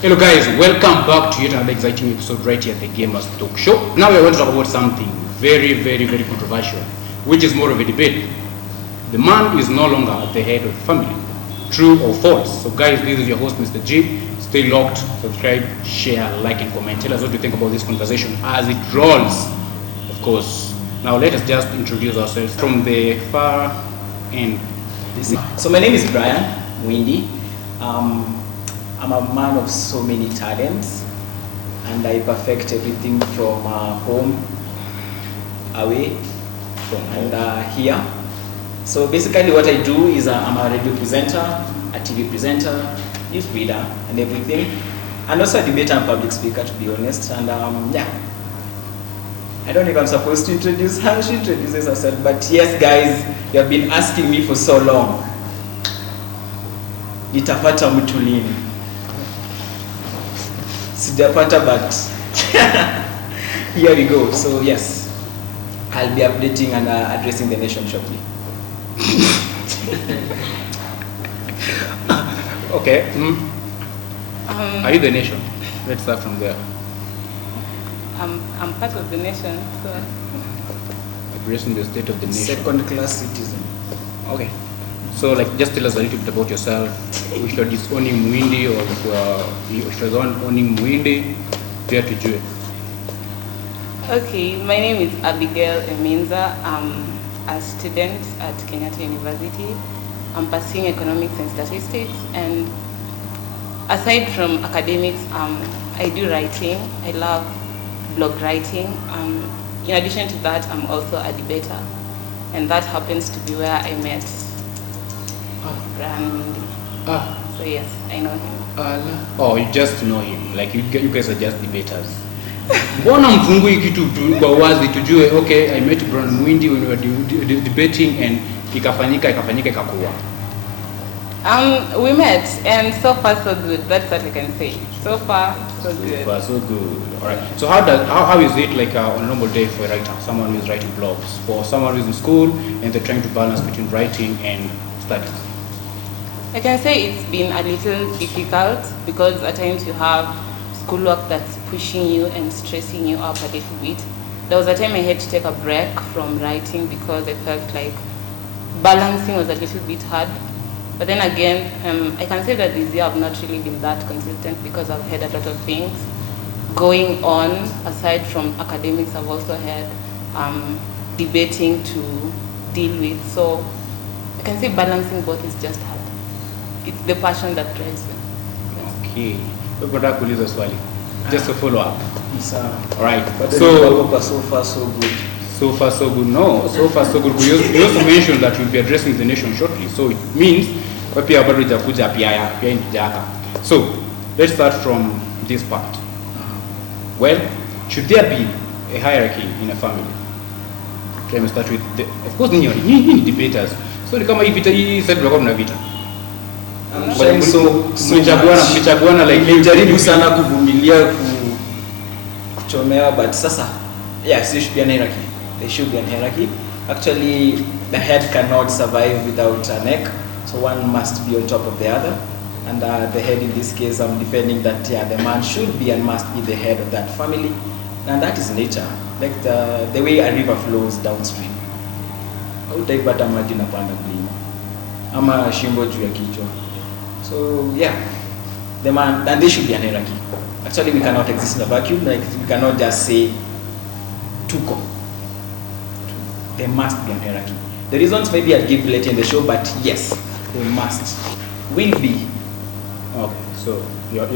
Hello guys, welcome back to yet another exciting episode right here at the Gamers Talk Show. Now we are going to talk about something very controversial, which is more of a debate. The man is no longer the head of the family. True or false? So guys, this is your host Mr. G. Stay locked, subscribe, share, like and comment. Tell us what you think about this conversation as it rolls, of course. Now let us just introduce ourselves from the far end. So my name is Brian Muindi. I'm a man of so many talents, and I perfect everything from home, away, and here. So basically what I do is I'm a radio presenter, a TV presenter, news reader, and everything. And also a debater and public speaker, to be honest. And yeah, I don't know if I'm supposed to introduce her. She introduces herself. But yes, guys, you have been asking me for so long. Nitapata mtu lini? Sijapata, but here we go. So yes, I'll be updating and addressing the nation shortly. Okay. Are you the nation? Let's start from there. I'm part of the nation, so Addressing the state of the nation. Second-class citizen. Okay. So like, just tell us a little bit about yourself. If you're disowning Muindi or if you're owning Muindi, where to do it. Okay, my name is Abigail Eminza. I'm a student at Kenyatta University. I'm pursuing economics and statistics, and aside from academics, I do writing. I love blog writing. In addition to that, I'm also a debater, and that happens to be where I met Brian Muindi. So yes, I know him. Oh, you just know him. Like you guys are just debaters. Mbona mfungui kitu kwa wazi tujue, okay, I met Brian Muindi when we were debating and ikafanyika ikakuwa. We met, and so far so good. That's what I can say. So far so good. So far so good. All right. So how is it like on a normal day for a writer? Someone who is writing blogs, for someone who is in school and they're trying to balance between writing and studies. I can say it's been a little difficult because at times you have schoolwork that's pushing you and stressing you up a little bit. There was a time I had to take a break from writing because I felt like balancing was a little bit hard. But then again, I can say that this year I've not really been that consistent because I've had a lot of things going on. Aside from academics, I've also had debating to deal with. So I can say balancing both is just hard. It's the passion that drives me. Okay. Just a follow up. All right. So far so good. So far so good. No, so far so good. You also mentioned that you'll be addressing the nation shortly. So it means so let's start from this part. Well, should there be a hierarchy in a family? Let me start with of course you debaters. So kama hii said kuna vita. Mlichaguana like nimejaribu sana kuvumilia kuchomewa, but sasa yes, there should be an hierarchy. There should be an hierarchy. Actually, the head cannot survive without a neck, so one must be on top of the other. And the head in this case, I'm defending that the man should be and must be the head of that family, and that is nature. Like the way a river flows downstream. Hautaipata maji napanda mlima ama shimbo juu ya kichwa. So yeah, the man, and there should be an hierarchy. Actually, we cannot exist in a vacuum. Like we cannot just say tuko. There must be an hierarchy. The reasons maybe I'll give later in the show, but yes, there must, will be. Okay, so you're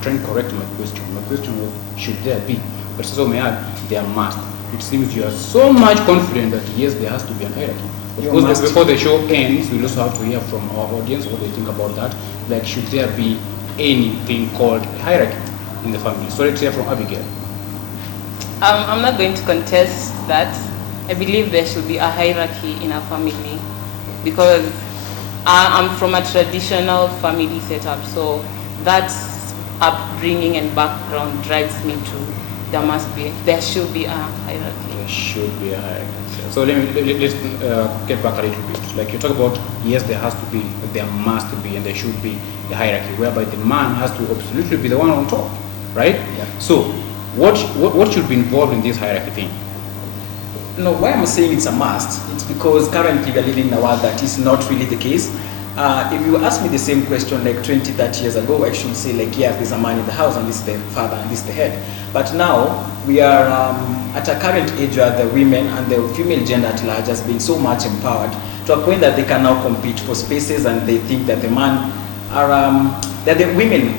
trying to correct my question. My question was, should there be? But so may add, there must. It seems you are so much confident that yes, there has to be an hierarchy. Of course, before the show ends, we'll also have to hear from our audience what they think about that. Like, should there be anything called hierarchy in the family? So let's hear from Abigail. I'm not going to contest that. I believe there should be a hierarchy in our family because I'm from a traditional family setup, so that upbringing and background drives me to there should be a hierarchy. There should be a hierarchy. So let's get back a little bit. Like you talk about, yes, there has to be, there must be, and there should be a hierarchy, whereby the man has to absolutely be the one on top, right? Yeah. So what should be involved in this hierarchy thing? No, why I'm saying it's a must, it's because currently we are living in a world that is not really the case. If you ask me the same question like 20, 30 years ago, I should say like, yeah, there's a man in the house and this is the father and this is the head. But now we are at a current age where the women and the female gender at large has been so much empowered to a point that they can now compete for spaces, and they think that the man are, that the women,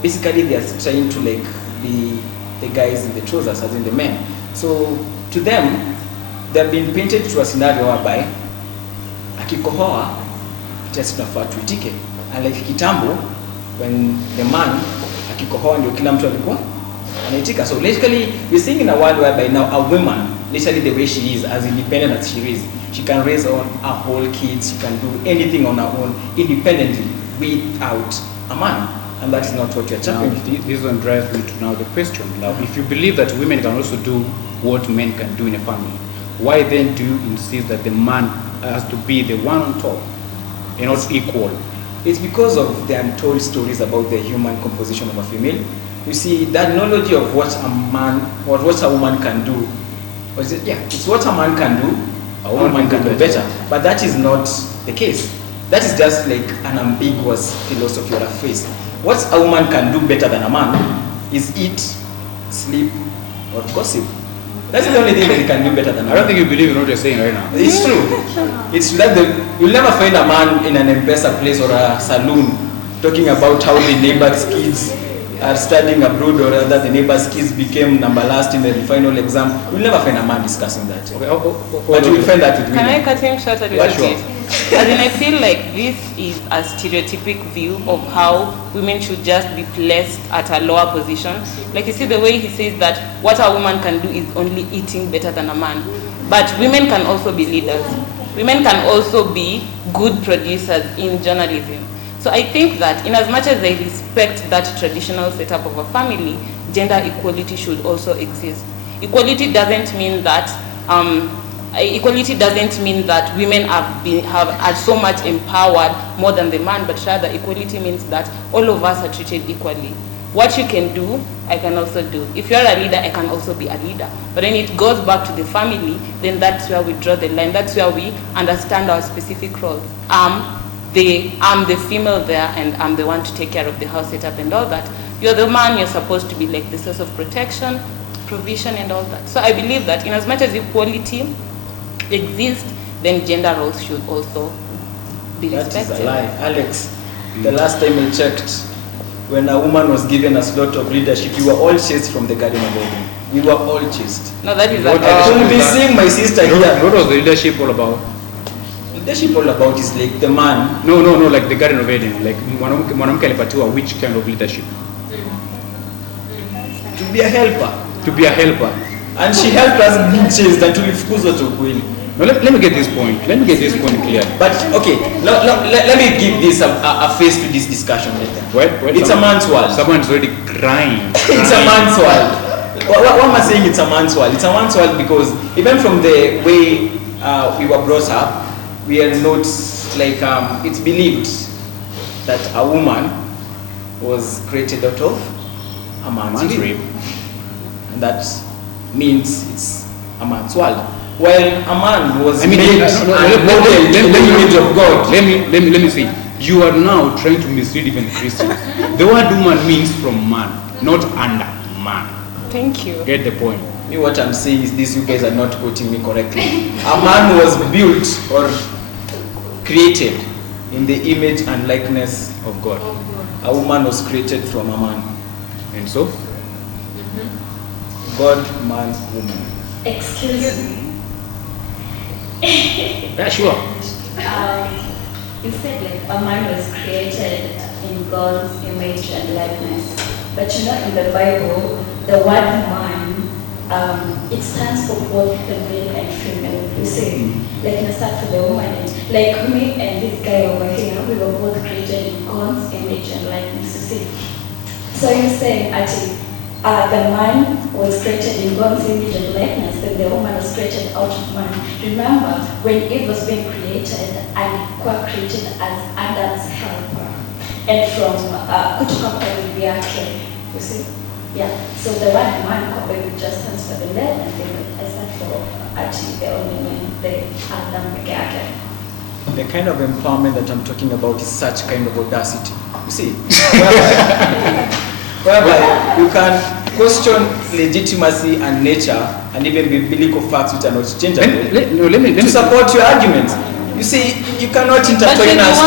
basically they are trying to like be the guys in the trousers as in the men. So to them, they've been painted to a scenario whereby akikohoa just tunafaa tuitike, and like kitambo when the man akikohoa ndio kila mtu alikuwa anaitika. So literally we're seeing in a world whereby now a woman, literally the way she is, as independent as she is, she can raise on her whole kids, she can do anything on her own independently without a man. And that is not what you're championing. This one drives me to now the question. Now, if you believe that women can also do what men can do in a family, why then do you insist that the man has to be the one on top and not equal? It's because of the untold stories about the human composition of a female. You see, the analogy of what a man, what a woman can do, or is it, yeah, it's what a man can do, a woman can do better. But that is not the case. That is just like an ambiguous philosophy or a phrase. What a woman can do better than a man is eat, sleep, or gossip. That's the only thing that he can do better than a man. I don't think you believe in what you're saying right now. It's true. It's that you'll never find a man in an M-Pesa place or a saloon talking about how the neighbor's kids are studying abroad or rather the neighbor's kids became number last in the final exam. You'll never find a man discussing that. Okay, But you'll find that with women. Can I cut him short a little sure. bit? As in, I feel like this is a stereotypic view of how women should just be placed at a lower position. Like you see the way he says that what a woman can do is only eating better than a man. But women can also be leaders. Women can also be good producers in journalism. So I think that in as much as I respect that traditional setup of a family, gender equality should also exist. Equality doesn't mean that women are so much empowered more than the man, but rather equality means that all of us are treated equally. What you can do, I can also do. If you're a leader, I can also be a leader. But when it goes back to the family, then that's where we draw the line. That's where we understand our specific roles. I'm the female there, and I'm the one to take care of the house setup and all that. You're the man, you're supposed to be like the source of protection, provision and all that. So I believe that in as much as equality exists, then gender roles should also be respected. That is a lie. Alex, the last time I checked, when a woman was given a slot of leadership, you were all chased from the Garden of Eden. We were all chased. No, that is What a You'll be seeing my sister here. What was the leadership all about? Leadership all about is like the man. No, like the Garden of Eden. Like mwanamke alipatiwa which kind of leadership? To be a helper. To be a helper. And she helped us being chased until we fukuzwa to kweli. No, let me get this point. Let me get this point clear. But okay, let me give this a face to this discussion later. Wait, it's a man's world. Someone's already crying. It's a man's world. What am I saying? It's a man's world. It's a man's world because even from the way we were brought up, we are not like it's believed that a woman was created out of a man's rib, and that means it's a man's world. While a man was made and modeled in the image of God. Let me see. You are now trying to mislead even Christians. The word woman means from man, not under man. Thank you. Get the point. Me, what I'm saying is this: you guys are not quoting me correctly. A man was built or created in the image and likeness of God. A woman was created from a man. And so? God, man, woman. Excuse me. Yeah, sure. You said like a man was created in God's image and likeness. But you know, in the Bible, the word man, it stands for both the male and female. You see, like in the start for the woman, like me and this guy over here, we were both created in God's image and likeness. You see. So you're saying actually, the man was created in God's image and likeness, and the woman was created out of man. Remember, when Eve was being created, and were created as Adam's helper, and from kutoka kwa bibi yake, you see? Yeah. So the word man probably just stands for the male, and the stand for actually the only man, the Adam peke yake. The kind of empowerment that I'm talking about is such kind of audacity. You see, whereby you can question legitimacy and nature and even biblical facts which are not changeable Let me support your arguments. You see, you cannot intertwine us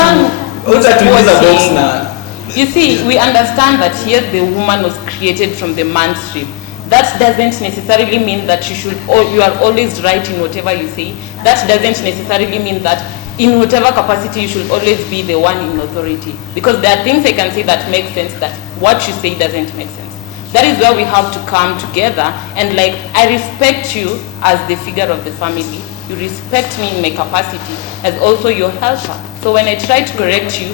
now. You see, we understand that here the woman was created from the man's rib. That doesn't necessarily mean that you are always right in whatever you say. That doesn't necessarily mean that in whatever capacity you should always be the one in authority. Because there are things I can say that make sense that what you say doesn't make sense. That is where we have to come together and like, I respect you as the figure of the family. You respect me in my capacity as also your helper. So when I try to correct you,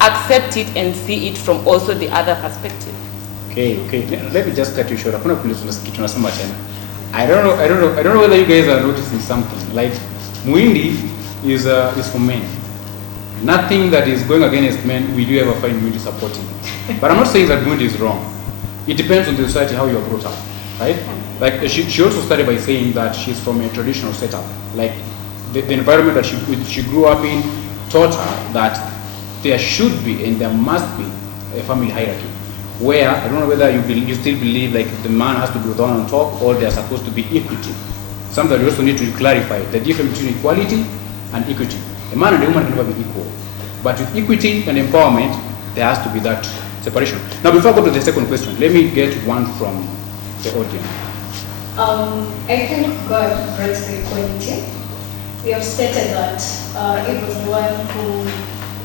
accept it and see it from also the other perspective. Okay. Let me just cut you short. I don't know whether you guys are noticing something. Like Muindi is for men. Nothing that is going against men will you ever find Muindi supporting. But I'm not saying that Muindi is wrong. It depends on the society how you are brought up, right? Like she also started by saying that she's from a traditional setup. Like the environment that she grew up in taught her that there should be and there must be a family hierarchy. where I don't know whether you still believe like the man has to be the one on top or they're supposed to be equity. Something that we also need to clarify, the difference between equality and equity. A man and a woman can never be equal. But with equity and empowerment, there has to be that separation. Now, before I go to the second question, let me get one from the audience. I think God brought the equality. We have stated that it was the one who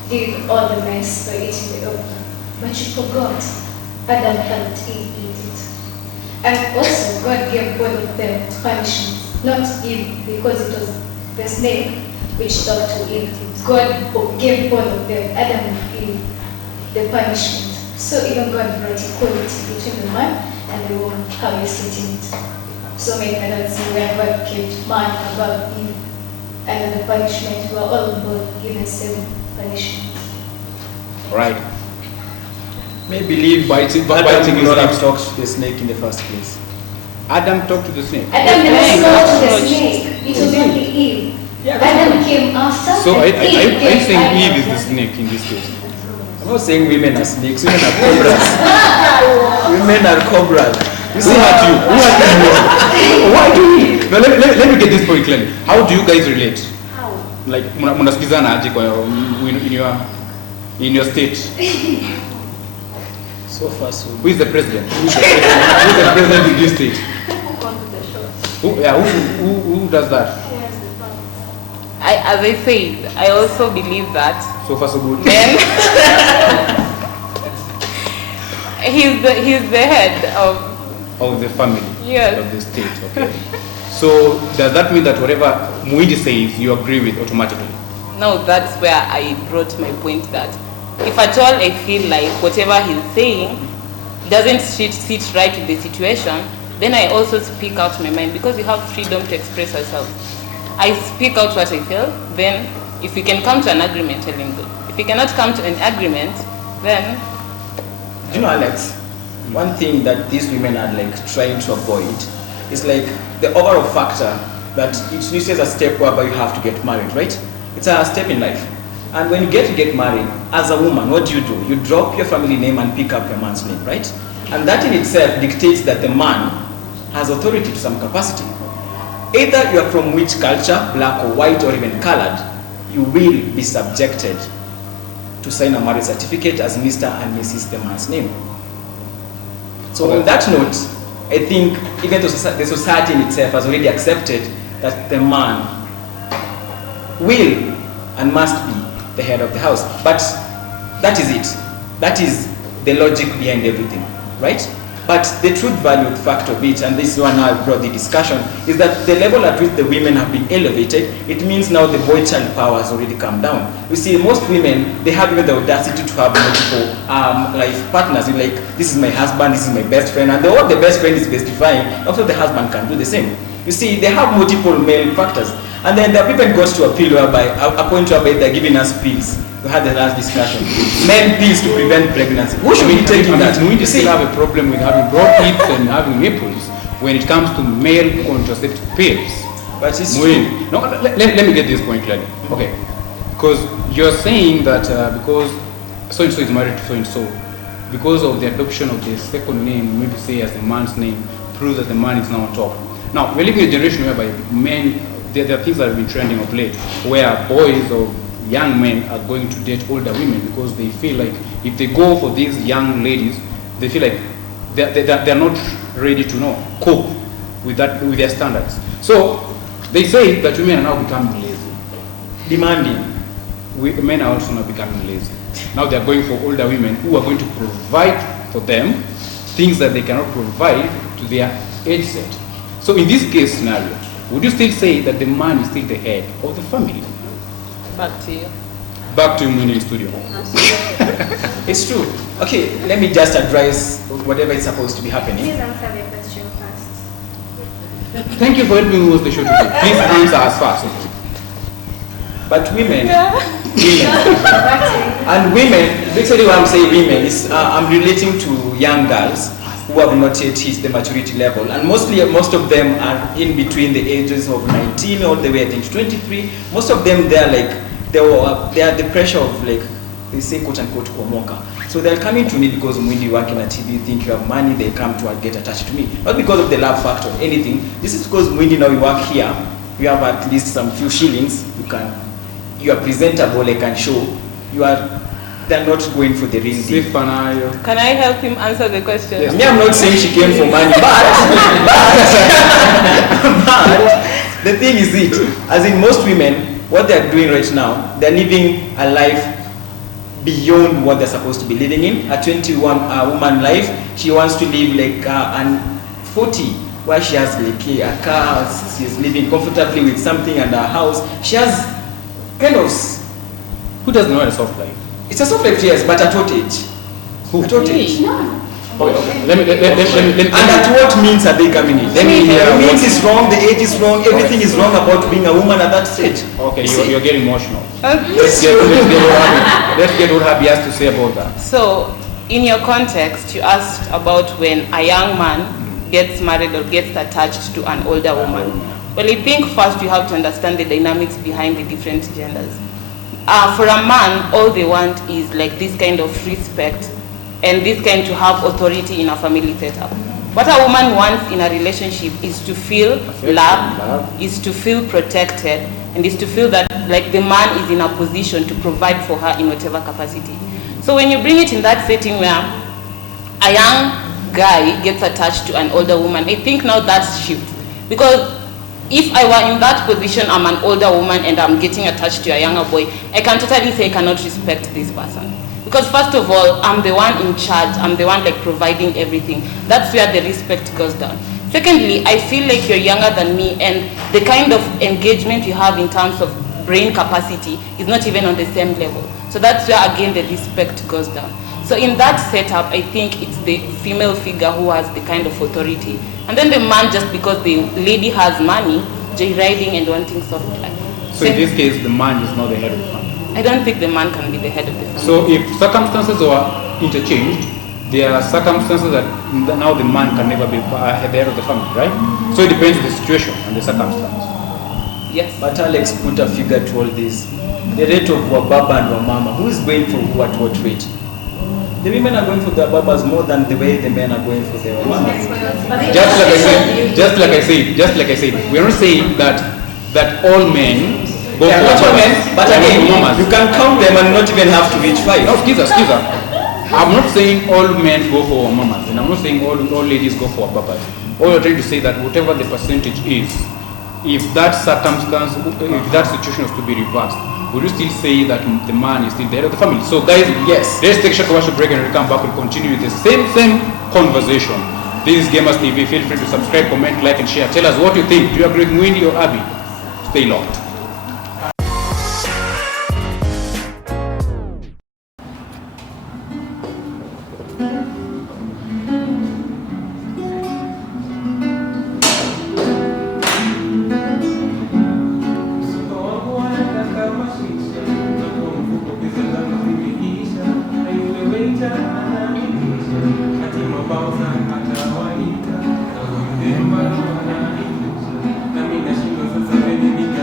did all the mess by eating the apple. But you forgot, Adam helped Eve eat it. And also, God gave both of them punishments, not Eve, because it was the snake which talked to Eve. God gave both of them, Adam and Eve, the punishment. So even God brought equality between the man and the woman, how you sit in it. So many cannot see where God kept man above Eve, and the punishment were all both given same punishment. Right. May believe biting Adam is not not have talked to the snake in the first place. Adam talked to the snake. Adam never saw to the snake, it was only Eve. Yeah, Adam came after. So are you came saying after. Eve is the snake in this case? I'm not saying women are snakes, women are cobras. Women are cobras. You Who see hurt you? Who hurt you? Why do you? No, let me get this point clearly. How do you guys relate? How? Like mnasikizana aje kwa in your state? So far, so Who is the president? Who is the president in this state? Who comes to the shots? Who does that? Who has the power? As I said, I also believe that So far so good. men, he's the head Of the family. Yes. Of the state. Okay. So does that mean that whatever Muindi says you agree with automatically? No, that's where I brought my point that if at all I feel like whatever he's saying doesn't sit right with the situation, then I also speak out my mind because we have freedom to express ourselves. I speak out what I feel, then if we can come to an agreement, tell him good. If we cannot come to an agreement, then... do you know, Alex, one thing that these women are like trying to avoid is like the overall factor that it is a step whereby you have to get married, right? It's a step in life. And when you get married, as a woman, what do? You drop your family name and pick up your man's name, right? And that in itself dictates that the man has authority to some capacity. Either you are from which culture, black or white or even colored, you will be subjected to sign a marriage certificate as Mr. and Mrs. the man's name. So on that note, I think even the society in itself has already accepted that the man will and must be the head of the house. But that is it. That is the logic behind everything, right? But the truth value fact of it, and this is one I brought the discussion, is that the level at which the women have been elevated, it means now the boy-child power has already come down. You see, most women, they have even the audacity to have multiple life partners. You're like, this is my husband, this is my best friend, and what the best friend is testifying, also the husband can do the same. You see, they have multiple male factors. And then the people got to a pill whereby, a point whereby they're giving us pills. We had the last discussion. Men pills to prevent pregnancy. Who should be taking that? We still have a problem with having broad hips and having nipples when it comes to male contraceptive pills. But it's true. No, let me get this point clearly. Okay. Because you're saying that because so-and-so is married to so-and-so, because of the adoption of the second name, maybe say as the man's name, proves that the man is now on top. Now, we're living in a generation whereby men, there are things that have been trending of late, where boys or young men are going to date older women because they feel like if they go for these young ladies, they feel like they're not ready to cope with their standards. So they say that women are now becoming lazy. Demanding. Men are also now becoming lazy. Now they're going for older women who are going to provide for them things that they cannot provide to their age set. So in this case scenario, would you still say that the man is still the head of the family? Back to you. Back to you in the studio. It's true. Okay, let me just address whatever is supposed to be happening. Please answer the question first. Thank you for helping me host the show today. Please answer us fast. But women, and women, basically what I'm saying women is I'm relating to young girls who have not yet hit the maturity level, and most of them are in between the ages of 19 all the way I think 23. Most of them they are the pressure of like they say quote unquote kuomoka. So they're coming to me because Muindi working at TV, think you have money, they come to get attached to me. Not because of the love factor or anything. This is because Muindi, now we work here, we have at least some few shillings, you are presentable, I can show, they're not going for the real deal. Can I help him answer the question? Yes. I'm not saying she came for money, but the thing is as in most women, what they're doing right now, they're living a life beyond what they're supposed to be living in. A 21 woman life, she wants to live like an 40, where she has like a car, she's living comfortably with something and a house. She has kind of... Who doesn't know a soft life? It's a soft life, yes, but at what age? Who? At what age? No. Okay. Let me. And at what means are they coming in? Let me hear. The means is wrong, the age is wrong, everything is wrong about being a woman at that stage. Okay, you're getting emotional. Let's get what Habi has to say about that. So, in your context, you asked about when a young man gets married or gets attached to an older woman. Well, I think first you have to understand the dynamics behind the different genders. For a man, all they want is like this kind of respect and this kind to have authority in a family setup. What a woman wants in a relationship is to feel loved, is to feel protected, and is to feel that like the man is in a position to provide for her in whatever capacity. So when you bring it in that setting where a young guy gets attached to an older woman, I think now that's shifts. Because if I were in that position, I'm an older woman and I'm getting attached to a younger boy, I can totally say I cannot respect this person. Because first of all, I'm the one in charge, I'm the one like providing everything. That's where the respect goes down. Secondly, I feel like you're younger than me and the kind of engagement you have in terms of brain capacity is not even on the same level. So that's where again the respect goes down. So in that setup, I think it's the female figure who has the kind of authority. And then the man, just because the lady has money, joyriding and wanting soft life. So in this case, the man is not the head of the family. I don't think the man can be the head of the family. So if circumstances are interchanged, there are circumstances that now the man can never be the head of the family, right? So it depends on the situation and the circumstance. Yes. But Alex put a figure to all this. The rate of Wababa and Wamama, who is going for who at what rate? The women are going for the Babas more than the way the men are going for their Wamas. Just like I said, we are not saying that all men go for men, but again, mamas. you can count them and not even have to reach 5. No, excuse. I'm not saying all men go for mamas, and I'm not saying all ladies go for babas. All you're trying to say that whatever the percentage is, if that circumstance, if that situation was to be reversed, would you still say that the man is still the head of the family? So guys, yes. Let's take a short commercial break and we'll come back and continue with the same conversation. This is Gamers TV. Feel free to subscribe, comment, like, and share. Tell us what you think. Do you agree with Muindi or Abby? Stay locked.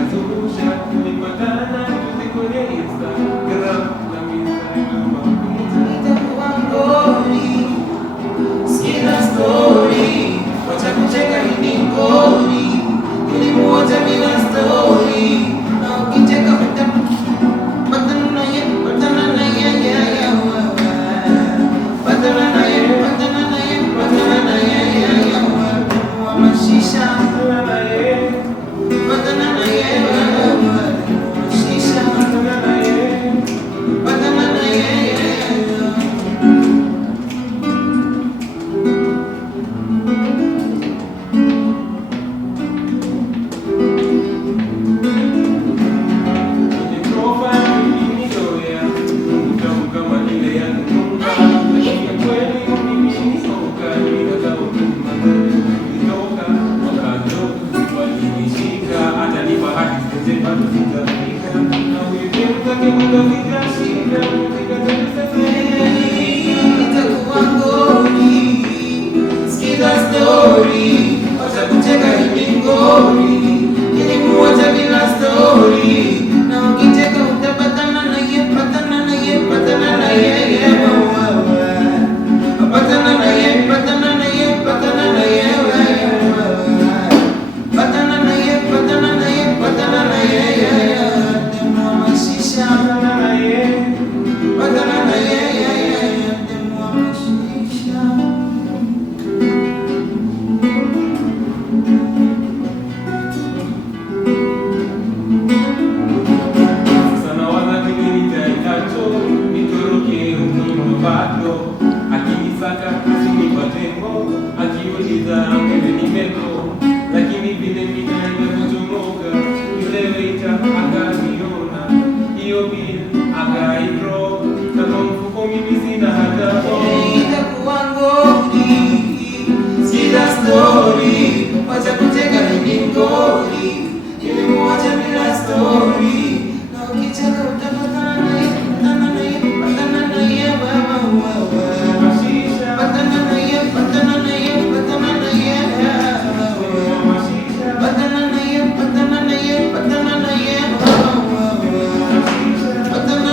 Sasa wacha kuteka ngoli, nilimwacha bila story. Na ukicheka utapatana naye, patana naye, patana naye, patana naye, patana naye, patana naye, patana naye, patana naye, patana naye, patana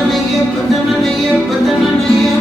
naye, patana naye, patana naye,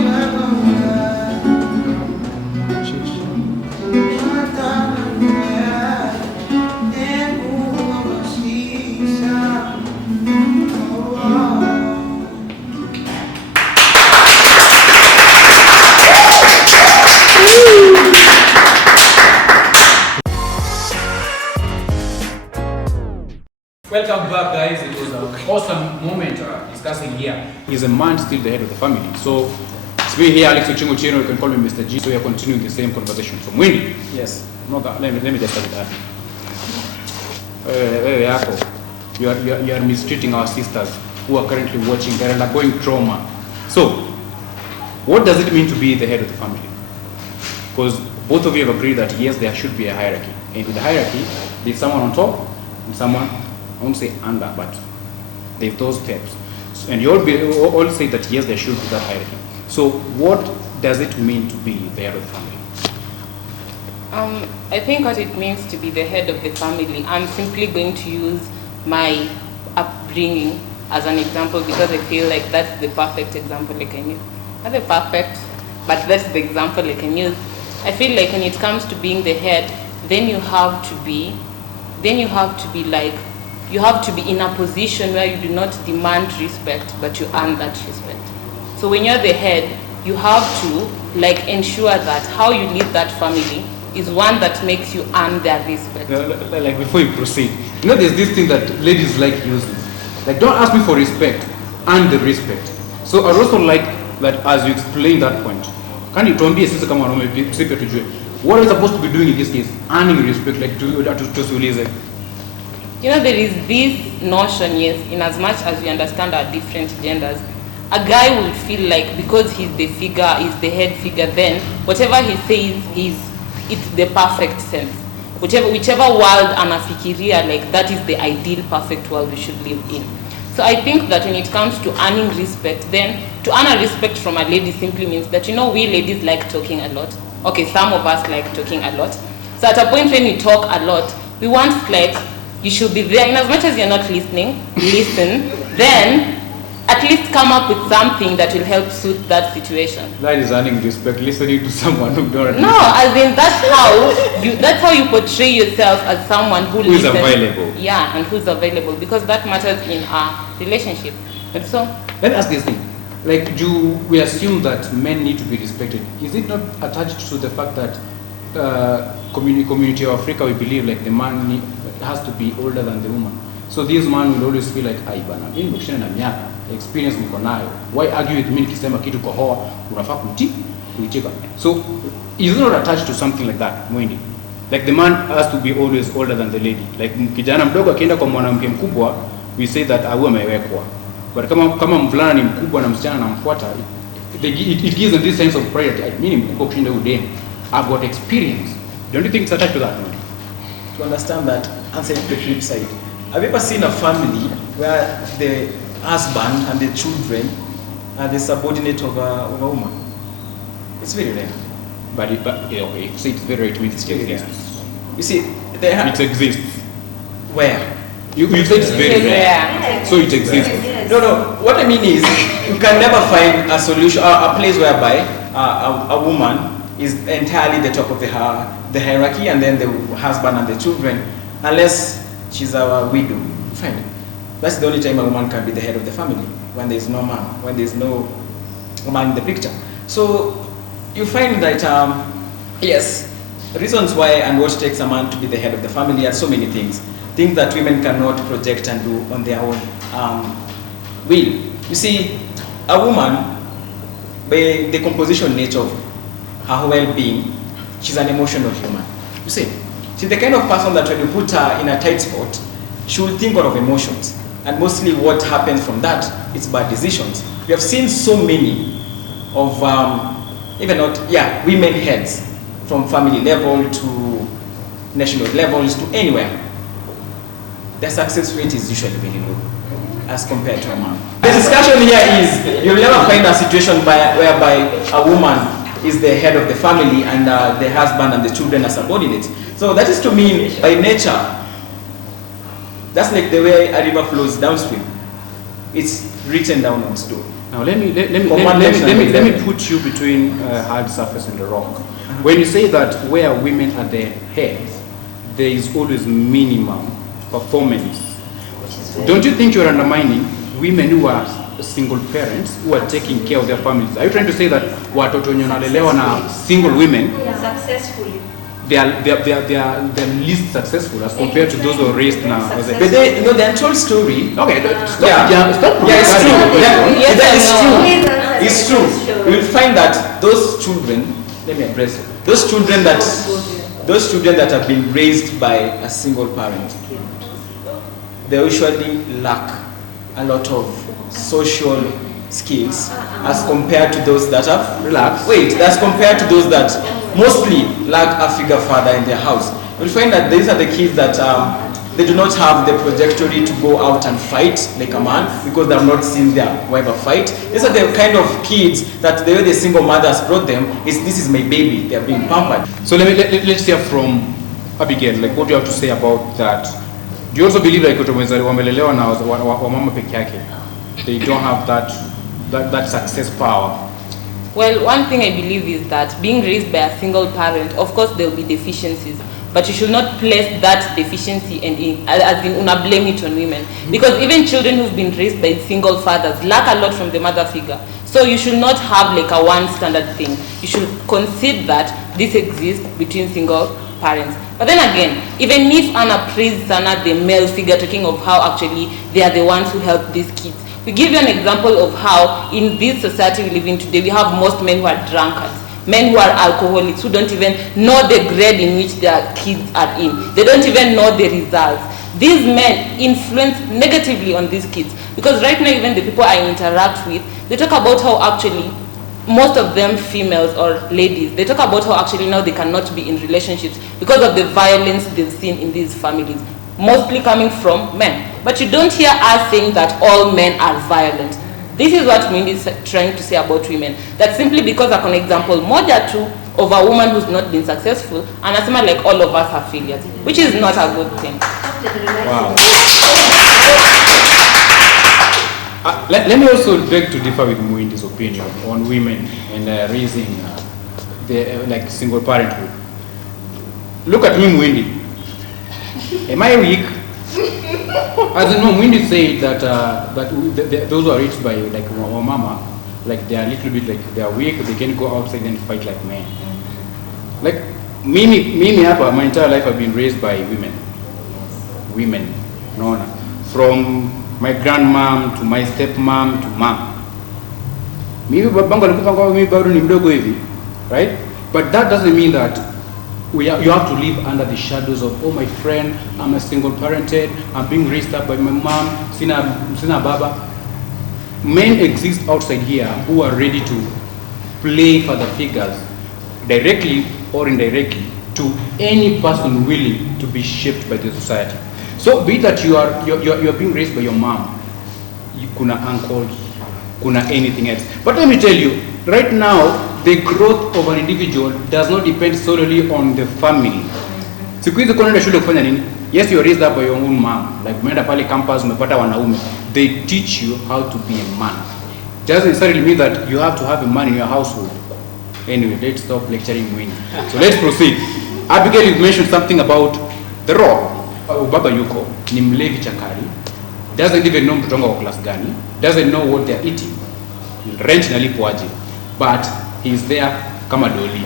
Welcome back, guys. It was an awesome moment discussing here. Is a man still the head of the family? So, it's me here, Alex Otieno. You can call me Mr. G. So we are continuing the same conversation. So, Muindi. Yes. No, let me just start with that. You are mistreating our sisters who are currently watching. They are undergoing trauma. So, what does it mean to be the head of the family? Because both of you have agreed that yes, there should be a hierarchy. And with the hierarchy, there's someone on top and someone, I won't say under, but there's those steps. And you all say that yes, there should be that hierarchy. So what does it mean to be the head of the family? I think what it means to be the head of the family, I'm simply going to use my upbringing as an example because I feel like that's the perfect example I can use. Not the perfect, but that's the example I can use. I feel like when it comes to being the head, then you have to be in a position where you do not demand respect, but you earn that respect. So when you're the head, you have to ensure that how you lead that family is one that makes you earn their respect. Like before you proceed, there's this thing that ladies like using. Like, don't ask me for respect, earn the respect. So I'd also like that as you explain that point, can you tell me what are we supposed to be doing in this case? Earning respect, like to there is this notion, yes, in as much as we understand our different genders, a guy will feel like because he's the figure, he's the head figure, then whatever he says, it's the perfect sense. Whichever world anafikiria, like that is the ideal perfect world we should live in. So I think that when it comes to earning respect, then to earn a respect from a lady simply means that, we ladies like talking a lot. Okay, some of us like talking a lot. So at a point when we talk a lot, we want you should be there. In as much as you're not listening, listen, then at least come up with something that will help suit that situation. That is earning respect, listening to someone who don't No, as in that's how you portray yourself as someone who is listens. available. Yeah, and who's available, because that matters in a relationship. And so let me ask this thing. We assume that men need to be respected. Is it not attached to the fact that community of Africa, we believe like the man has to be older than the woman? So this man will always feel like, experience niko nayo. Why argue with me nikisema kitu kwa hoa, unafaa kuitika. So is it not attached to something like that, Muindi? Like the man has to be always older than the lady. Like kijana mdogo akienda kwa mwanamke mkubwa, we say that awe amewekwa. But kama mvulana ni mkubwa na msichana anamfuata, it gives them this sense of pride. Mimi ni mkubwa kushinda huyu dem. I've got experience. Don't you think it's attached to that? To understand that, answer the flip side. Have you ever seen a family where the husband and the children are the subordinate of a woman? It's very rare. But okay, so it's very rare to me. It exists. You see, it exists. Where? You say it's very rare. So it exists. No. What I mean is, you can never find a solution, a place whereby a woman is entirely the top of the hierarchy, and then the husband and the children, unless she's a widow. Fine. That's the only time a woman can be the head of the family, when there's no man, when there's no woman in the picture. So you find that, yes, reasons why and what takes a man to be the head of the family are so many things. Things that women cannot project and do on their own will. You see, a woman, by the composition nature of her well-being, she's an emotional human. You see, she's the kind of person that when you put her in a tight spot, she will think of emotions. And mostly what happens from that, it's bad decisions. We have seen so many of, women heads, from family level to national levels to anywhere, the success rate is usually very low as compared to a man. The discussion here is, you'll never find a situation whereby a woman is the head of the family and the husband and the children are subordinates. So that is to mean, by nature, that's like the way a river flows downstream. It's written down on stone. Now let me put you between hard surface and the rock. When you say that where women are the head, there is always minimum performance. Don't you think you're undermining women who are single parents who are taking care of their families? Are you trying to say that watoto wenye wanalelewa na single women Successfully. they are least successful as compared to those who are raised now? But they, you know, the untold story. Okay, stop. Yeah, Stop. yeah, it's true. Yeah, that is true. It's It's true. You'll find that those children, let me address it. Those children that have been raised by a single parent, they usually lack a lot of social skills as compared to those that have as compared to those that mostly lack a figure father in their house. You'll find that these are the kids that they do not have the trajectory to go out and fight like a man because they have not seen their wife fight. These are the kind of kids that the way the single mothers brought them is, this is my baby, they are being pampered. So let's hear from Abigail, like what do you have to say about that? Do you also believe like wamelelewa na wamama peke yake, they don't have that success power? Well, one thing I believe is that being raised by a single parent, of course there will be deficiencies, but you should not place that deficiency and blame it on women. Because even children who've been raised by single fathers lack a lot from the mother figure. So you should not have like a one standard thing. You should concede that this exists between single parents. But then again, even if Anna praised Sana, the male figure, talking of how actually they are the ones who help these kids. We give you an example of how in this society we live in today, we have most men who are drunkards, men who are alcoholics, who don't even know the grade in which their kids are in. They don't even know the results. These men influence negatively on these kids. Because right now, even the people I interact with, they talk about how actually, most of them females or ladies, they talk about how actually now they cannot be in relationships because of the violence they've seen in these families, mostly coming from men. But you don't hear us saying that all men are violent. This is what Muindi is trying to say about women. That simply because I can example moja tu of a woman who's not been successful, and assume like all of us are failures, which is not a good thing. Wow. Let me also beg to differ with Muindi's opinion on women and raising like single parenthood. Look at me, Muindi. Am I weak? As you know, Muindi said that those who are raised by like our mama, like they are a little bit like they are weak. They can go outside and fight like men. Like me, my entire life I've been raised by women, no, from my grandmom to my stepmom to mom. Mimi babangu alikufa kwa mimi bado ni mdogo hivi, right? But that doesn't mean that you have to live under the shadows of, oh my friend, I'm a single parented, I'm being raised up by my mom, sina baba. Men exist outside here who are ready to play father figures directly or indirectly to any person willing to be shaped by the society. So be that you're being raised by your mom, kuna uncles, kuna anything else. But let me tell you, right now, the growth of an individual does not depend solely on the family. Siku hizi kuna shule kufanya nini? Yes, you're raised up by your own mom. Like umeenda pale campus umepata wanaume. They teach you how to be a man. Doesn't necessarily mean that you have to have a man in your household. Anyway, let's stop lecturing Muindi. So let's proceed. Abigail, you mentioned something about the raw. Baba yuko ni mlevi chakari, doesn't even know mtoto wangu wa class gani, doesn't know what they're eating, rent nalipoaje, but he's there kama doli.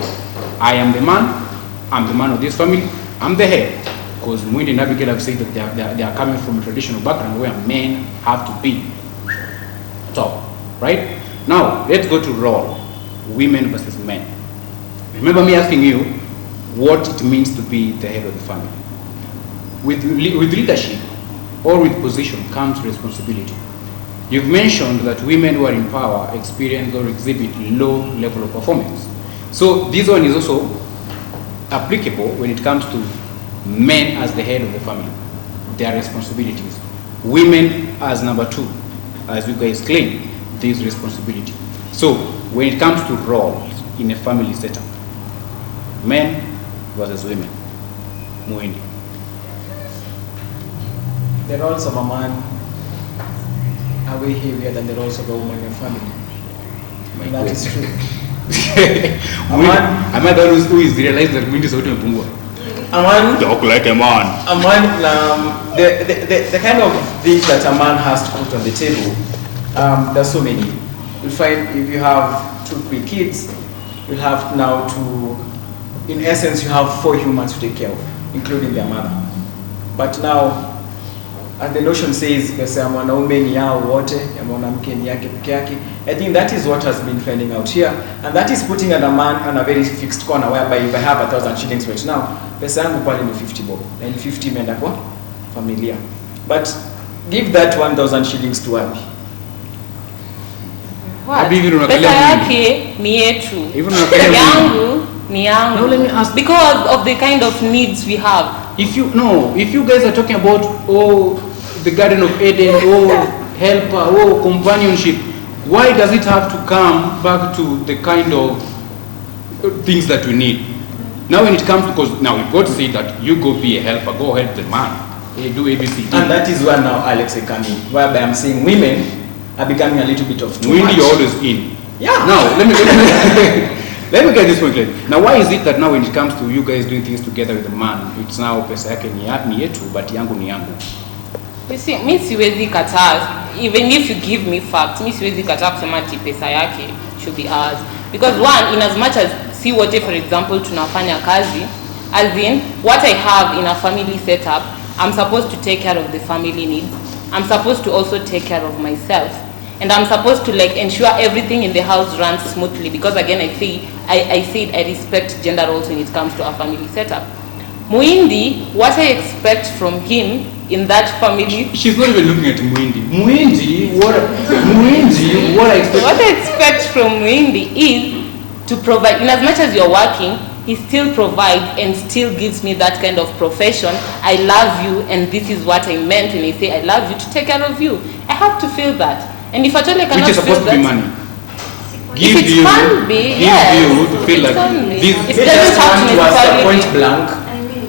I am the man, I'm the man of this family, I'm the head. Because Muindi and Abigail have said that they are coming from a traditional background where men have to be top, right? Now let's go to role, women versus men. Remember me asking you what it means to be the head of the family. With leadership or with position comes responsibility. You've mentioned that women who are in power experience or exhibit low level of performance. So this one is also applicable when it comes to men as the head of the family, their responsibilities. Women as number 2, as you guys claim, this responsibility. So when it comes to roles in a family setup, men versus women, Muindi. The roles of a man are way heavier than the roles of a woman in a family. And that is true. Am I the one who is realized that Muindi is out of Mburu? A man, talk like a man. a man, the kind of things that a man has to put on the table, there's so many. You'll find if you have 2 quick kids, you'll have now to, in essence, you have 4 humans to take care of, including their mother. But now, as the notion says, pesa ya mwanaume ni yao wote, ya mwanamke ni yake peke yake. I think that is what has been trending out here, and that is putting a man on a very fixed corner, whereby if I have 1,000 shillings right now, pesa yangu pale ni 50 bob, na ni 50 imeenda kwa familia. But give that 1,000 shillings to Abi. What? Pesa yake ni yetu. Yangu ni yangu. Now let me ask, because of the kind of needs we have. If you guys are talking about the Garden of Eden, helper, companionship, why does it have to come back to the kind of things that we need? Now when it comes to, because now if God said that you go be a helper, go help the man, do ABC. And that is where now Alex is coming, whereby I'm saying women are becoming a little bit of too much. You're always in. Yeah. Now let me let me get this point clear. Now why is it that now when it comes to you guys doing things together with the man, it's now pesa yake ni yetu but yangu ni yangu? You see, mi siwezi kataa, even if you give me facts, mi siwezi kataa kusema ati pesa yake should be ours. Because one, in as much as si wote, for example, tunafanya kazi, as in, what I have in a family setup, I'm supposed to take care of the family needs. I'm supposed to also take care of myself. And I'm supposed to like ensure everything in the house runs smoothly, because again, I said I respect gender roles when it comes to a family setup. Muindi, what I expect from him in that family. She's not even looking at Muindi. What I expect. What I expect from Muindi is to provide, in as much as you're working, he still provides and still gives me that kind of profession. I love you, and this is what I meant when I say I love you, to take care of you. I have to feel that. And if I totally cannot which is supposed feel to be that, money. If it can be, yes, you to feel like this. It doesn't have to to ask necessarily point be. blank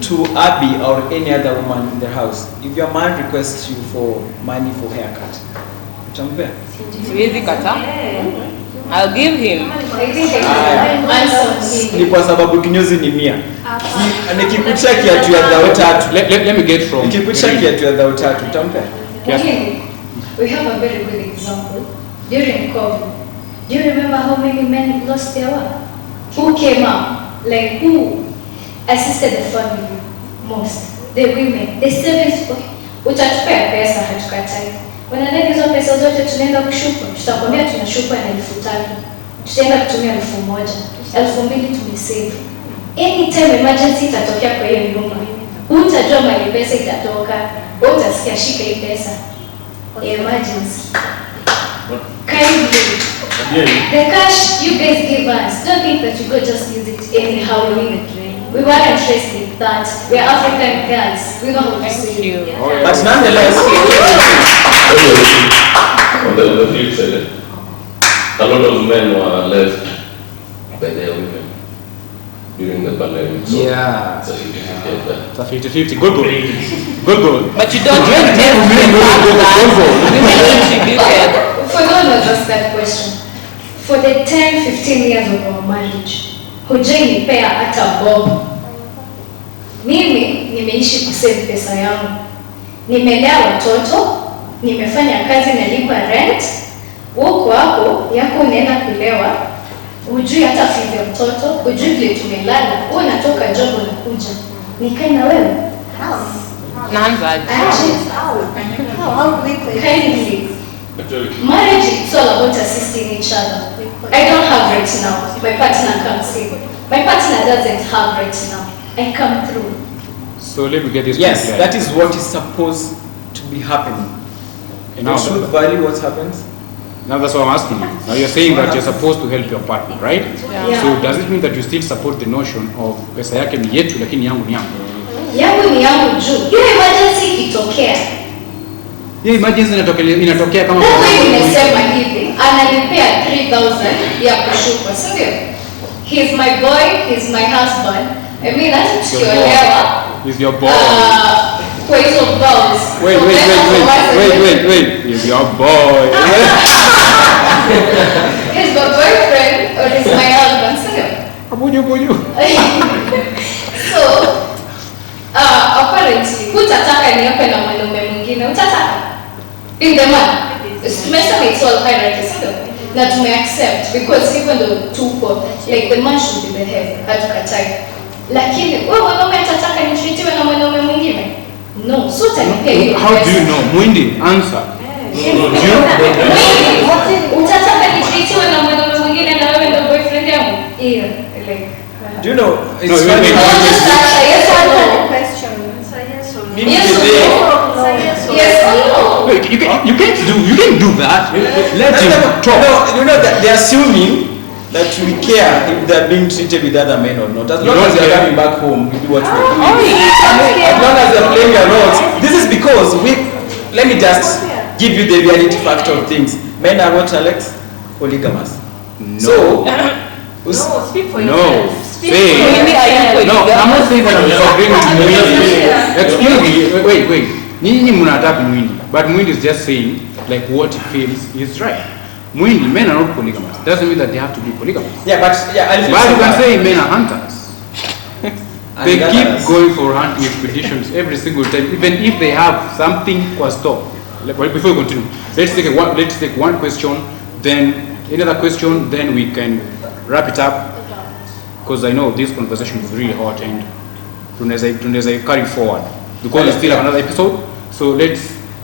to Abby or any other woman in the house. If your man requests you for money for haircut, utampea? Siwezi kata. I'll give him. Ni kwa sababu kinyozi ni 100. Nikikucha kiatu ya dhao 3. Let me get from. Nikikucha kiatu ya dhao 3 utampea? Yes. We have a very good example. During COVID, do you remember how many men lost their work? Who came up? Like who assisted the family most? The women. The service. Utatupea pesa hatukatai. Wanadai hizo pesa zote tunaenda kushuka. Tutakwambia tunashuka na 5,000. Tutaenda kutumia 1,000. 2,000 tumesave. Anytime emergency itatokea kwa hiyo nyumba, utajua mali pesa itatoka. Utasikia shika hii pesa. Emergency. Kindly. The cash you guys give us, don't think that you go just use it anyhow. We weren't raised like that. We are African girls. We know how to save. But nonetheless, on the flip side, a lot of men were left by their women during the pandemic. So Yeah. it's a 50-50. It's a 50-50. Good goal. Good goal. But you don't tell the fact that women contributed. For those who asked that question, for the 10-15 years of our marriage, hujainipea hata bob. Mimi nimeishi kusave pesa yangu. Nimelea watoto, nimefanya kazi, nalipa rent. Huko hapo yako unaenda kulewa, hujui hata fee ya mtoto, hujui vile tumelala, wewe unatoka job unakuja. Nikae na wewe. Naanza aje? How kindly. Marriage is all about assisting each other. I don't have right now. My partner comes in. My partner doesn't have right now. I come through. So let me get this. yes, point that clear. is what is supposed to be happening. And You now, should value what happens. now that's what I'm asking you. Now you're saying that you're supposed to help your partner, right? Yeah. So does it mean that you still support the notion of pesa yake ni yetu lakini yangu ni yangu? yangu ni yangu juu. Hiyo emergency ikitokea. Hiyo emergency inatokea kama Ndio nimesema hivi, analipia 3,000 ya kushukwa, si ndio? He's my boy, he's my husband. I mean, hata tukiolewa. He's your boy. Kwa hizo vows. Wait. He's your boy. He's my boyfriend or he's my husband, si ndio? Abuju. So, apparently, hutataka niape na mwanaume mwingine, utataka? In the man. Tumesema it's all hierarchy, so na tume-accept, because even though tuko, like the man should be the head, hatukatai. Lakini, wewe mwanaume atataka nitreatiwe na mwanaume mwingine? No, so utanipea hiyo. How do you know? Muindi, answer. Utataka nitreatiwe na mwanaume mwingine na wewe ndio boyfriend yangu? Yeah, like... Do you know, it's No, funny. wait. Yes or no? Yes or no? Wait, you can't do that. Let him talk. No, you know that they're assuming that we care if they're being treated with other men or not. As long as they're coming back home, we do what we're doing. As long as they're playing their roles. This is because let me just give you the reality factor of things. Men are what, Alex? Polygamous. No. So, speak for No. yourself. Say. No, I'm not saying that I'm disagreeing with Muindi. Excuse me. Wait. Nyinyi mnataka Muindi, but Muindi is just saying like what he feels is right. Muindi, men are not polygamous. Doesn't mean that they have to be polygamous. yeah, but I'll But you can say men are hunters. They And keep others. going for hunting expeditions every single time, even if they have something for stop. Before we continue, let's take one question, then another question, then we can wrap it up. Because I know this conversation is really hot and tunaweza carry forward because we still have another episode. So let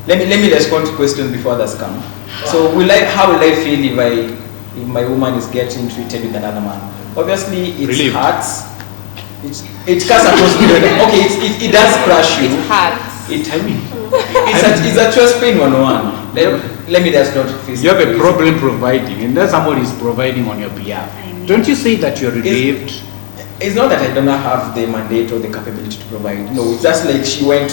me respond to questions before others come. So how will I feel if my woman is getting treated with another man? Obviously, it Relieved. hurts. It cuts across the okay, it does crush you. It hurts. It's a choice pain 101. Let me just not face. you have a problem providing, and then somebody is providing on your behalf. Don't you say that you're relieved? It's not that I don't have the mandate or the capability to provide. No, it's just like she went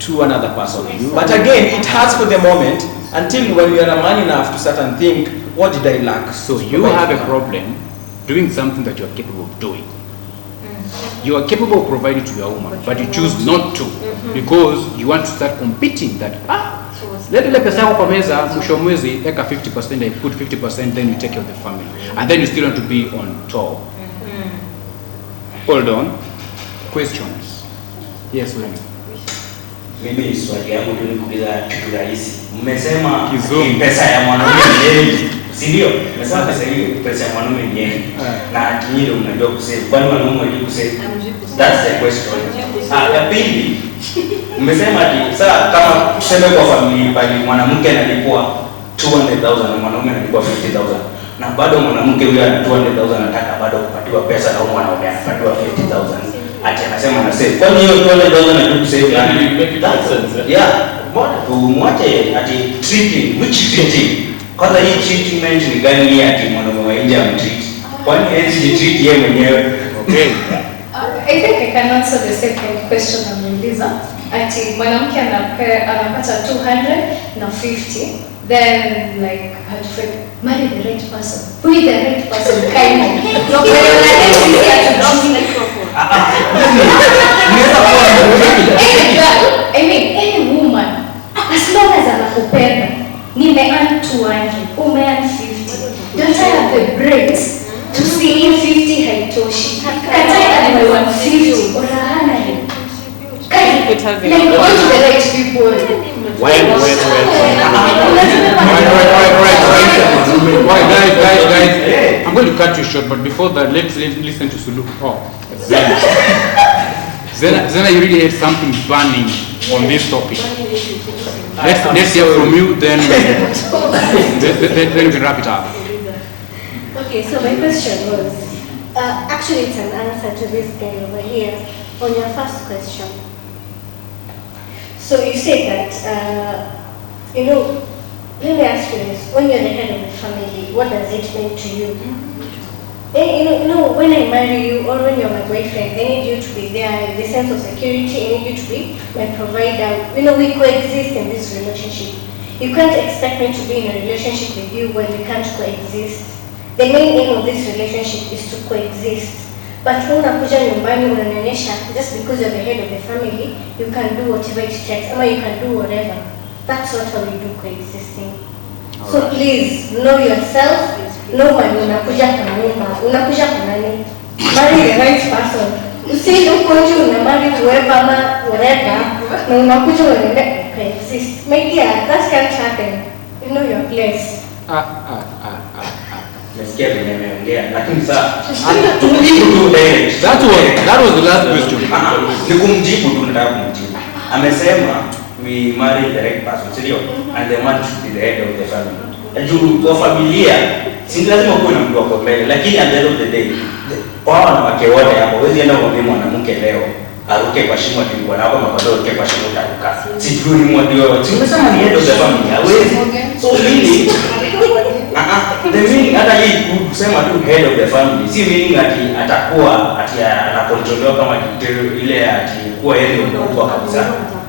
to another person. But again, it hurts for the moment until when you are a man enough to start and think, what did I lack? So you have a problem doing something that you're capable of doing. You are capable of providing to your woman, but you choose not to because you want to start competing that let ile pesa yako kwa meza mwisho wa mwezi eka 50%, I put 50%, then you take care of the family, and then you still want to be on top. Hold on. Questions? Yes, Wendo. Mimi swali yangu tu ni kuuliza kitu rahisi. Mmesema Kizungu. pesa ya mwanaume ni yeye, si ndio? Mmesema pesa ya mwanaume ni yeye. Na nyinyi ndio mnajua kusave. Kwani mwanaume hajui kusave? That's the question. Ya pili, mmesema ati sasa kama tuseme kwa familia bali mwanamke analipwa 200,000 na mwanaume analipwa 50,000. Na bado mwanamke huyo ana 200,000 anataka bado kupatiwa pesa na mwanaume anapatiwa 50,000. Ati anasema na save. Kwani hiyo 200,000 na kusave yani make that sense? Yeah. Mwache ati treating, which treating? Kwanza hii treatment ni gani ati mwanaume wa nje amtreat? Kwani hezi treat yeye mwenyewe? Okay. I think I can answer the second question ameuliza. Ati mwanamke anapata 200 na 50, then like marry the right person. Who is the right person? Kind of. No, any woman, as long as anakupenda, nime-earn 200, ume-earn 50. Don't I have the brains to see 50 haitoshi? Can't I add my 150 or 100? Like, go to the right people. Wait. Guys. I'm going to cut you short, but before that, let's listen to Sulu. Zena. Zena, you really had something burning on this topic. Let's hear from you, then we can wrap it up. Okay, so my question was, actually it's an answer to this guy over here on your first question. So you said that, let me ask you this, when you're the head of the family, what does it mean to you? When I marry you or when you're my boyfriend, I need you to be there, the sense of security, I need you to be my provider. We coexist in this relationship. You can't expect me to be in a relationship with you when we can't coexist. The main aim of this relationship is to coexist. But unakuja nyumbani unanionyesha just because you're the head of the family, you can do whatever it takes, or you can do whatever. That's not how we do coexisting. So please, know yourself, know when unakuja kwa nyumba, unakuja kwa nani. Marry the right person. Usiende huko nje una marry whoever whatever, na unakuja unaenda coexist. My dear, that can't happen. You know your place. Nasikia vile nimeongea, lakini sasa tujibu tu direct. That was the last question. Ni kumjibu tu, nataka kumjibu. Amesema we marry the right person, sio? And the man should be the head of the family. Juu kwa familia si lazima kuwe na mtu wako mbele, lakini at the end of the day wao wanawake wote hapo, huwezi enda kumwambia mwanamke leo aruke kwa shimo ati bwana wako makodo aruke kwa shimo utaruka. Sijui ni mwadio. Tumesema ni head of the family, hawezi. So really the meaning hata hii kusema tu head of the family si meaning ati atakuwa ati anakontroliwa kama ile ati kuwa yeye ndio mkubwa kabisa.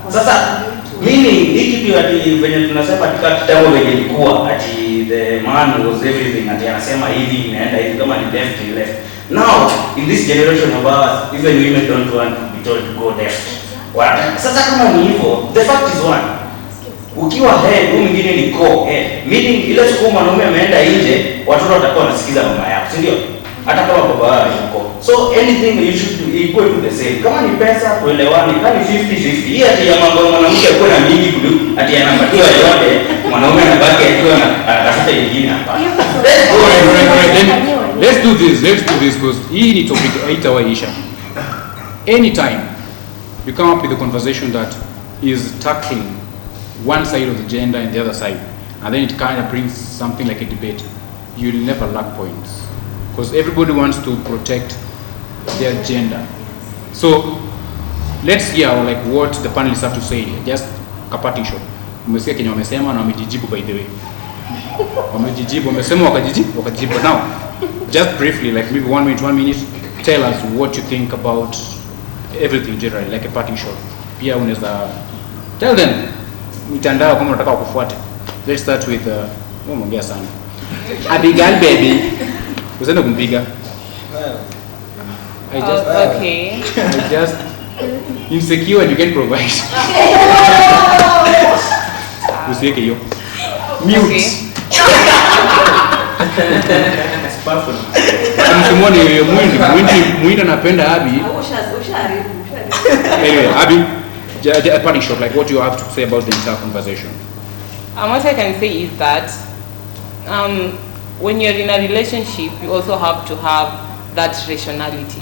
Sasa meaning hii kitu ati venye tunasema katika kitabu venye ilikuwa ati the man was everything, ati anasema hivi inaenda hivi kama ni left to left. Now in this generation of ours, even women don't want to be told to go left. Sasa kama ni hivyo, the fact is one, ukiwa head huyu mwingine ni co-head, meaning ile siku mwanaume ameenda nje watoto watakuwa wanasikiza mama yao, si ndio? Hata kama baba yao yuko. So anything you should do equal to the same. Kama ni pesa tuelewane, kama ni 50-50. Hii ati ya mambo mwanamke akuwe na mingi kuliko ati anapatiwa yote, mwanaume anabaki akiwa anatafuta nyingine hapa. Let's do this because hii ni topic haitawaisha. Anytime you come up with a conversation that is tackling one side of the gender and the other side, and then it kind of brings something like a debate, you'll never lack points. Because everybody wants to protect their gender. So let's hear like what the panelists have to say. Just kapati shot. Umesikia Kenya wamesema na wamejijibu, by the way. Wamejijibu, wamesema wakajibu. Now, just briefly, like maybe 1 minute, tell us what you think about everything generally, like a parting shot. Pia unaweza tell them mitandao kama unataka kufuata. Let's start with mwongea sana. Abigail baby. Usiende kumpiga. Okay. I just insecure and you can provide. Usiweke hiyo. Mute. Okay. It's perfect. Msimoni Muindi anapenda Abi. Anyway, Abi, a parting shot, like what you have to say about the entire conversation. What I can say is that when you're in a relationship, you also have to have that rationality.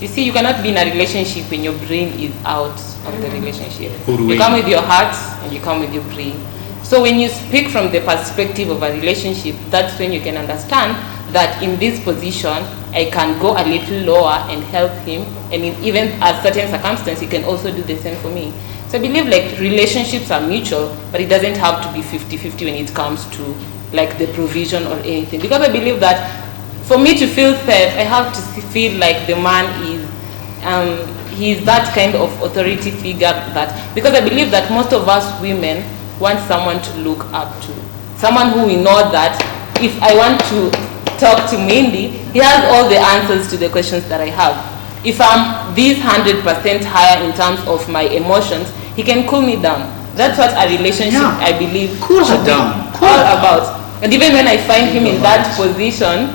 You see, you cannot be in a relationship when your brain is out of the relationship. You come with your heart and you come with your brain. So when you speak from the perspective of a relationship, that's when you can understand that in this position, I can go a little lower and help him, and even at certain circumstances, he can also do the same for me. So I believe like relationships are mutual, but it doesn't have to be 50-50 when it comes to like the provision or anything. Because I believe that for me to feel safe, I have to feel like the man is, he's that kind of authority figure that, because I believe that most of us women want someone to look up to. Someone who we know that if I want to talk to Muindi, he has all the answers to the questions that I have. If I'm this 100% higher in terms of my emotions, he can cool me down. That's what a relationship, I believe, Cool her down. All about. And even when I find him in that position,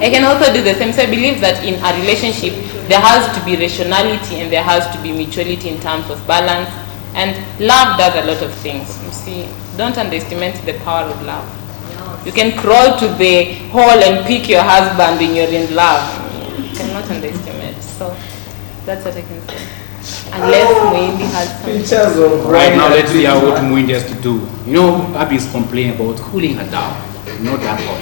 I can also do the same. So I believe that in a relationship, there has to be rationality and there has to be mutuality in terms of balance. And love does a lot of things. You see, don't underestimate the power of love. You can crawl to the hole and pick your husband when you're in love. You cannot underestimate. So that's what I can say. Unless Muindi has something. Right now, let's see what Muindi has to do. You know, Abby is complaining about cooling her down. Not that hot.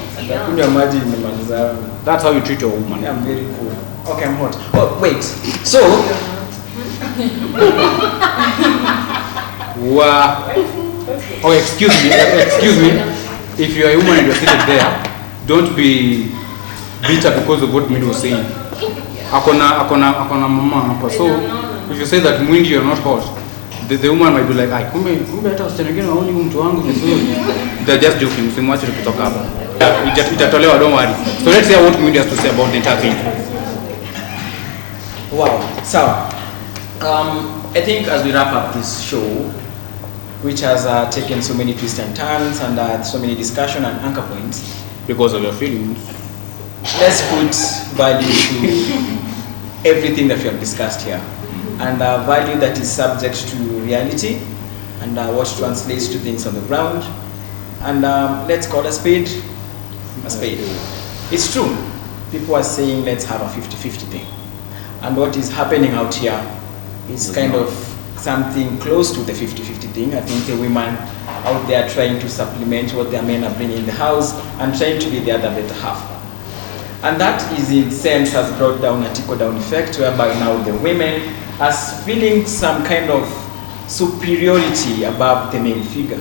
That's how you treat your woman. I'm very cool. Okay, I'm hot. Oh, wait. So, wow. Oh, excuse me. If you are a woman and you're seated there, don't be bitter because of what Muindi was saying. Akona mama hapa. So if you say that Muindi you're not hot, the woman might be like, "Ai, kumbe hata wasichana wengine waoni mtu wangu vizuri." They're just joking. Usimwache kutoka hapa. Itatolewa, don't worry. So let's hear what Muindi has to say about the entire thing. Wow. So, I think as we wrap up this show, which has taken so many twists and turns and so many discussion and anchor points, because of your feelings, let's put value to everything that we have discussed here, and value that is subject to reality, and what translates to things on the ground, and let's call a spade a spade. It's true. People are saying let's have a 50-50 thing, and what is happening out here is kind of something close to the 50-50 thing. I think the women out there trying to supplement what their men are bringing in the house and trying to be the other better half. And that is in sense has brought down a trickle-down effect whereby now the women are feeling some kind of superiority above the male figure.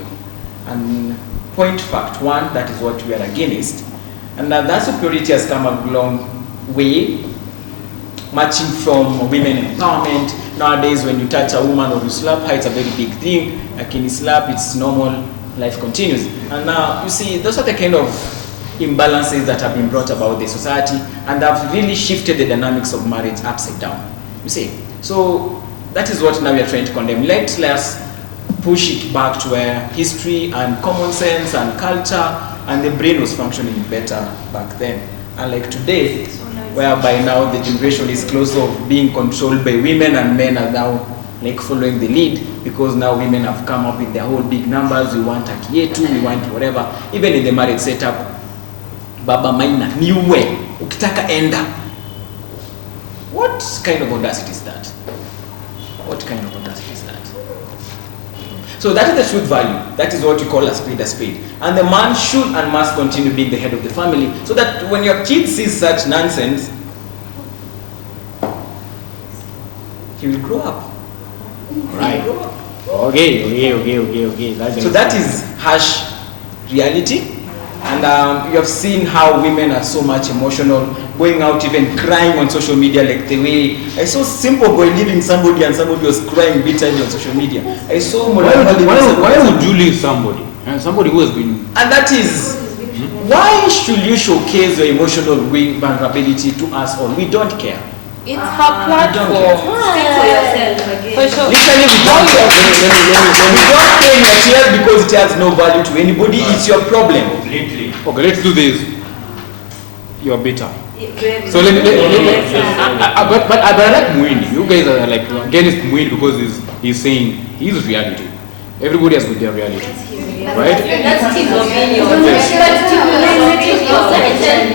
And point fact one, that is what we are against. And that superiority has come a long way, matching from women empowerment. Nowadays, when you touch a woman or you slap her, it's a very big thing. Like in slap, it's normal, life continues. And now, you see, those are the kind of imbalances that have been brought about the society and have really shifted the dynamics of marriage upside down. You see, so that is what now we are trying to condemn. Let's push it back to where history and common sense and culture and the brain was functioning better back then. Unlike today, whereby now the generation is close of being controlled by women and men are now like following the lead because now women have come up with their whole big numbers. We want a kietu, we want whatever. Even in the marriage setup, Baba Maina, niwe, ukitaka enda. What kind of audacity is that? What kind of audacity is that? So that is the truth value. That is what you call a spade a spade. And the man should and must continue being the head of the family so that when your kid sees such nonsense, he will grow up. Right. Okay. So that is harsh reality. And you have seen how women are so much emotional, going out even crying on social media like the way I saw simple boy leaving somebody and somebody was crying bitterly on social media. I saw why would you leave somebody? And somebody who has been... And that is, why should you showcase your emotional vulnerability to us all? We don't care. It's her platform. Speak for yourself again. For sure. Literally, we don't care. We don't care in your tears because it has no value to anybody. It's your problem. Completely. Okay, let's do this. You're bitter. So but I like Muindi. You guys are like against Muindi because he's saying his reality. Everybody has got their reality, right? That's his opinion.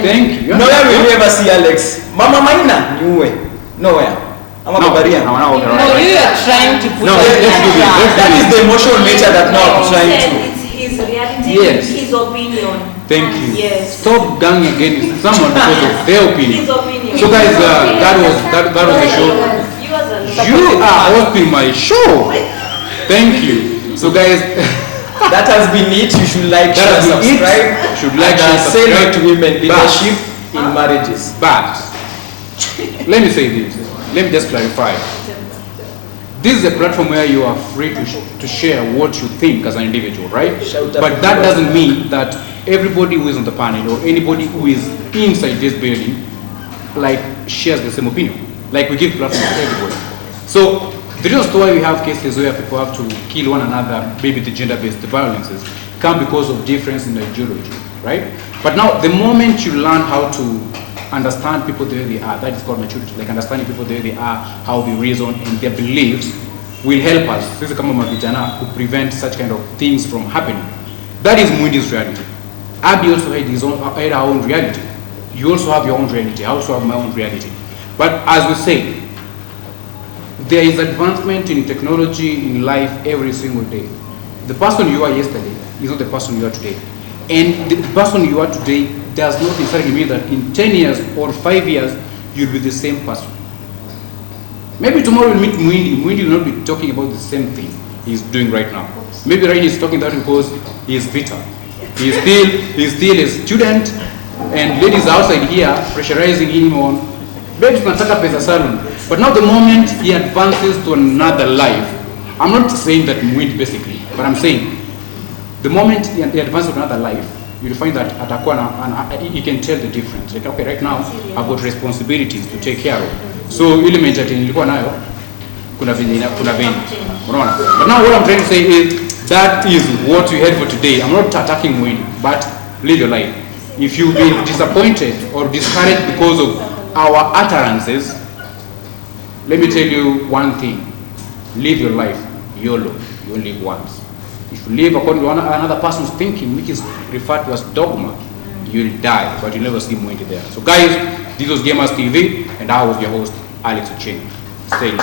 Thank you. Nowhere will you ever see Alex. Mama Maina, nowhere. Nowhere. I'm a barbarian. No, you are trying to put let's do this. That is the emotional nature that now I'm trying to. It's his reality, Yes. his opinion. Thank you. Yes. Stop ganging against someone because of their opinion. His opinion. So guys, that was the show. You are hosting my show. Thank you. So guys, that has been it. You should like, share, subscribe. Should like, and share, say no subscribe. to women leadership in marriages. But let me say this. Let me just clarify. This is a platform where you are free to share what you think as an individual, right? But that doesn't mean that everybody who is on the panel or anybody who is inside this building like shares the same opinion. Like we give platform to everybody. So the reason why we have cases where people have to kill one another, maybe the gender-based violences, come because of difference in ideology, right? But now, the moment you learn how to understand people the way they are, that is called maturity, like understanding people the way they are, how they reason, and their beliefs will help us, sisi kama mavijana, to prevent such kind of things from happening. That is Muindi's reality. Abby also had her own reality. You also have your own reality. I also have my own reality. But as we say, there is advancement in technology in life every single day. The person you are yesterday is not the person you are today. And the person you are today does not necessarily mean that in 10 years or 5 years, you'll be the same person. Maybe tomorrow we'll meet Muindi. Muindi will not be talking about the same thing he's doing right now. Maybe Irene is talking that because he is bitter. He's still a student, And ladies outside here pressurizing him on, babes nataka pesa salon. But now the moment he advances to another life, I'm not saying that Muindi basically, but I'm saying the moment he advances to another life, you'll find that he can tell the difference. Like, okay, right now I've got responsibilities to take care of. So element that nilikuwa nayo kuna venye. But now what I'm trying to say is that is what we had for today. I'm not attacking Muindi, but live your life. If you've been disappointed or discouraged because of our utterances, let me tell you one thing. Live your life. YOLO. You only live once. If you live according to another person's thinking, which is referred to as dogma, you'll die, but you'll never see Muindi there. So guys, this was Gamers TV, and I was your host, Alex Otieno. Stay tuned.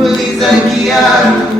Uliza kiatu